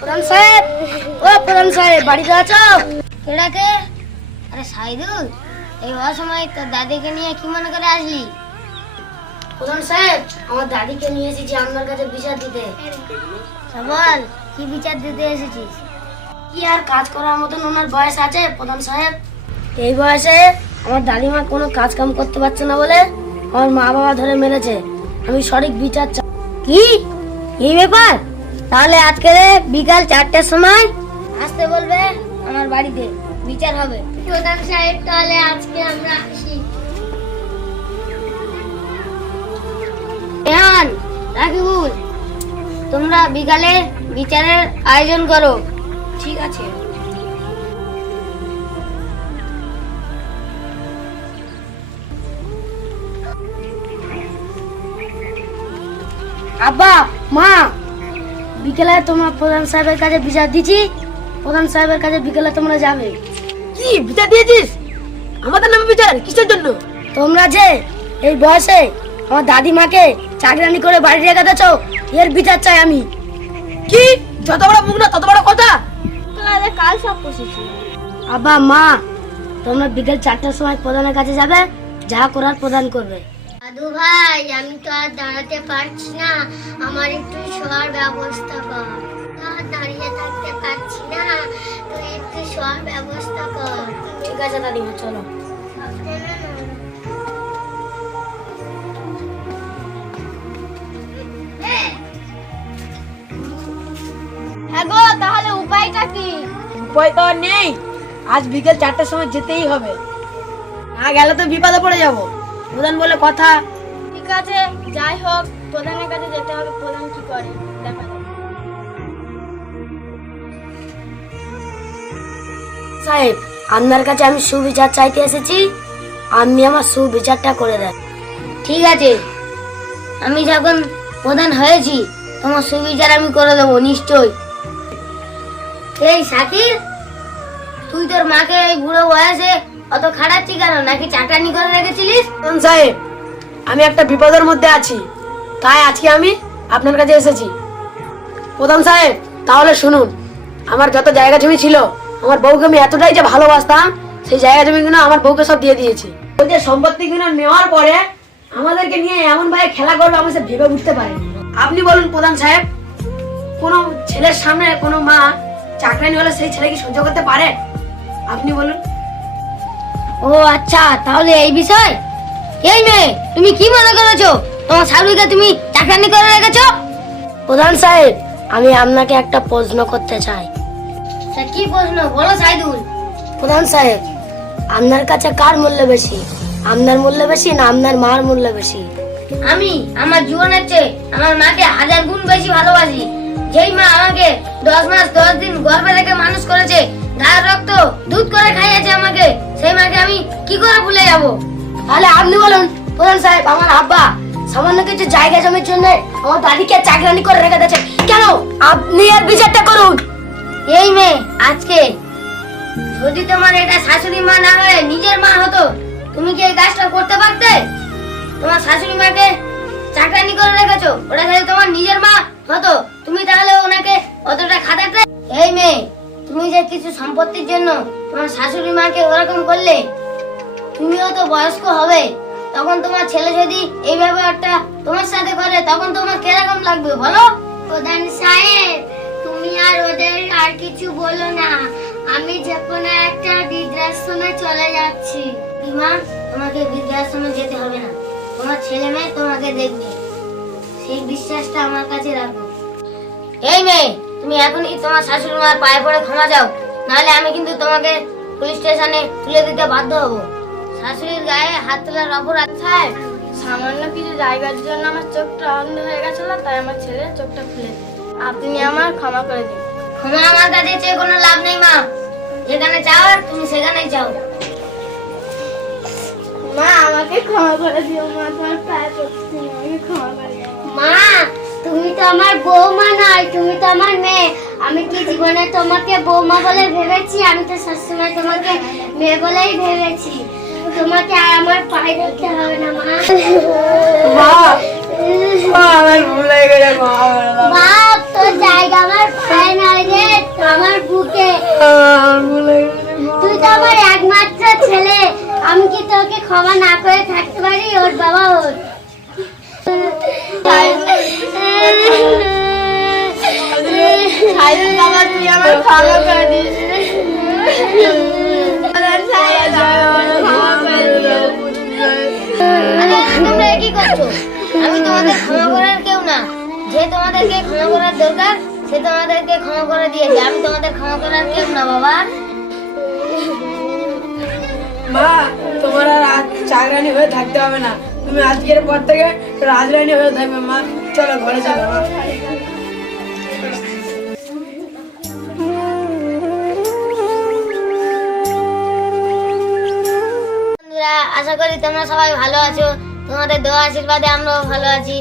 প্রধান সাহেব, ও প্রধান সাহেব, বাড়িতে আছো? কেডাকে? আরে সাইদুল, এই অসময় তোর দাদিকে নিয়ে কি মনে করে আসলি? প্রধান সাহেব, আমার দাদিকে নিয়ে এসেছি আপনার কাছে বিচার দিতে। বল, কি বিচার দিতে এসেছিস? কি আর কাজ করার মতন ওনার বয়স আছে প্রধান সাহেব? এই বয়সে আমার দাদিমা কোনো কাজ কাম করতে পারছে না বলে আমার মা বাবা ধরে মেরেছে। আমি সঠিক বিচার চাই। কি এই ব্যাপার? তাহলে আজকে বিকাল 4টার সময় আসতে বলবে আমার বাড়িতে, বিচার হবে। প্রধান সাহেব, তাহলে আজকে আমরা আসি। ধ্যান রাকিবুল, তোমরা বিকালে বিচারের আয়োজন করো। ঠিক আছে। আব্বা, মা, বিকেলে তোমার প্রধান সাহেবের কাছে বিচার দিচ্ছি। প্রধান সাহেবের কাছে বিকেলে তোমরা যাবে। কি বিচার দিয়েছিস? আমাদের নামে বিচার কিসের জন্য? তোমরা যে এই বয়সে আমার দাদিমাকে চাকরানি করে বাড়ি রেখে দিয়েছো, এর বিচার চাই আমি। কি যত বড় মুখ না তত বড় কথা? তোরা কাল সব বসেছি। আব্বা, মা, তোমরা বিকেল 4টার সময় প্রধানের কাছে যাবে, যা করার প্রধান করবে। দাদু ভাই, আমি তো আর দাঁড়াতে পারছি না, আমার একটু শোয়ার ব্যবস্থা কর। আর দাঁড়িয়ে থাকতে পারছি না, তুই একটু শোয়ার ব্যবস্থা কর। ঠিক আছে দাদিমা, চলো। হ্যাঁ গো, তাহলে উপায়টা কি? উপায় তো আর নেই, আজ বিকেল 4টার সময় যেতেই হবে। না গেলে তো বিপদে পড়ে যাব। প্রধান বলে কথা। ঠিক আছে, যাই হোক, প্রধানের কাছে যেতে হবে। প্রধান কি করে দেখা যাবে। সাহেব, আপনার কাছে আমি সুবিচার চাইতে এসেছি, আপনি আমার সুবিচারটা করে দেন। ঠিক আছে, আমি যখন প্রধান হয়েছি তোমার সুবিচার আমি করে দেবো নিশ্চয়। এই শাকির, তুই তোর মাকে এই বুড়ো বয়সে অত খাটাচ্ছি কেন? নাকি চাটানি করে রেখেছিলিস? প্রধান সাহেব, আমি একটা বিপদের মধ্যে আছি, তাই আজকে আমি আপনার কাছে এসেছি। প্রধান সাহেব, তাহলে শুনুন, আমার যত জায়গা জমি ছিল, আমার বউকে আমি এতটাই যে ভালোবাসতাম, সেই জায়গা জমিগুলো আমার বউকে সব দিয়ে দিয়েছি। ওই যে সম্পত্তিগুলো নেওয়ার পরে আমাদেরকে নিয়ে এমন ভাবে খেলা করবে আমি সে ভেবে উঠতে পারি। আপনি বলুন প্রধান সাহেব, কোনো ছেলের সামনে কোনো মা চাকরানি হলে সেই ছেলে কি সহ্য করতে পারে? আপনি বলুন। ও আচ্ছা, তাহলে এই বিষয়। এই মেয়ে, তুমি কি মনে করেছো তোমার শাশুড়িকে তুমি চাকরানি করে রেখেছো? প্রধান সাহেব, আমি আপনাকে একটা প্রশ্ন করতে চাই। কি প্রশ্ন বলো সাইদুল। প্রধান সাহেব, আপনার কাছে কার মূল্য বেশি? আপনার মূল্য বেশি না আপনার মার মূল্য বেশি? আমি আমার জীবনের চেয়ে আমার মাকে 1000 গুণ বেশি ভালোবাসি। যেই মা আমাকে 10 মাস 10 দিন গর্ভে রেখে মানুষ করেছে, গায়ের রক্ত দুধ করে খাইয়েছে আমাকে, সেই মাকে আমি কি করে ভুলে যাব? তাহলে আপনি বলুন প্রধান সাহেব, আমার আব্বা সামান্য কিছু জায়গা জমির জন্য আমার দাদিকে চাকরানি করে রেখে দিয়েছে কেন? আপনি এর বিচারটা করুন। এই মেয়ে, আজকে যদি তোমার এটা শাশুড়ি মা না হয়ে নিজের মা হতো, তুমি কি এই কাজটা করতে পারতে? তোমার শাশুড়ি মাকে চাকরানি করে রেখেছো, ওটা যদি তোমার নিজের মা হতো, তুমি তাহলে ওনাকে অতটা খাটাতে? এই মেয়ে, তুমি যে কিছু সম্পত্তির জন্য তোমার শাশুড়ি মাকে ওরকম করলে, তুমিও তো বয়স্ক হবে, তখন তোমার ছেলে যদি এই ব্যাপারটা তোমার সাথে করে, তখন তোমার কিরকম লাগবে বলো? প্রধান সাহেব, তুমি আর ওদের আর কিছু বলো না, আমি যে কোনো একটা বৃদ্ধাশ্রমে চলে যাচ্ছি। মা, তোমাকে বৃদ্ধাশ্রমে যেতে হবে না, তোমার ছেলে মেয়ে তোমাকে দেখবে, সেই বিশ্বাসটা আমার কাছে রাখো। এই মেয়ে, তুমি এখনই তোমার শাশুড়ি মার পায়ে পড়ে ক্ষমা চাও, নাহলে আমি কিন্তু তোমাকে পুলিশ স্টেশনে তুলে দিতে বাধ্য হব। শাশুড়ির গায়ে হাত তোলার অপরাধ। সাহেব, সামান্য কিছু জায়গার জন্য আমার চোখটা অন্ধ হয়ে গেছিল, তাই আমার ছেলের চোখটা খুলে দিন। আপনি আমার ক্ষমা করে দিন। ক্ষমা আমার কাছে চেয়ে কোনো লাভ নেই মা, যেখানে চাও তুমি সেখানেই চাও। মা, আমাকে ক্ষমা করে দিও মা, তোমার পায়ে পড়ছি, আমাকে ক্ষমা করে দিও মা। তুমি তো আমার বৌমা নয়, তুমি তো আমার মেয়ে। আমি কি জীবনে তোমাকে বৌমা বলে ভেবেছি? আমি তো সবসময় তোমাকে মেয়ে বলেই ভেবেছি। তোমাকে আর আমার পায়ে ধরতে হবে না মা। মা, আমার ভুল গেলে ক্ষমা করে দাও। বাপ তোর জায়গা আমার পায়ে নয় রে, আমার বুকে। আমার ভুলে গেছে মা। তুই তো আমার একমাত্র ছেলে, আমি কি তোকে ক্ষমা না করে থাকতে পারি? ওর বাবা ওর বাবা, তুই আমার ক্ষমা করে দিস। তোমরা কি করছো? আমি তোমাদের ক্ষমা করার কেউ না। যে তোমাদেরকে ক্ষমা করার দরকার সে তোমাদেরকে ক্ষমা করে দিয়েছে। আমি তোমাদের ক্ষমা করার কেউ না বাবা। মা, তোমার আর আজ চাকরানি হয়ে থাকতে হবে না। তুমি আজকের পর থেকে রাজরানী হয়ে থাকবে মা। চলো ঘরে চলো মা। বন্ধুরা, আশা করি তোমরা সবাই ভালো আছো। তোমাদের দোয়া আশীর্বাদে আমরাও ভালো আছি।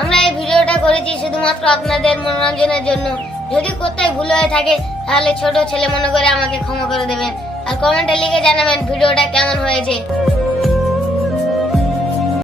আমরা এই ভিডিওটা করেছি শুধুমাত্র আপনাদের মনোরঞ্জনের জন্য। যদি কোথায় ভুল হয়ে থাকে তাহলে ছোট ছেলে মনে করে আমাকে ক্ষমা করে দেবেন আর কমেন্টে লিখে জানাবেন ভিডিওটা কেমন হয়েছে।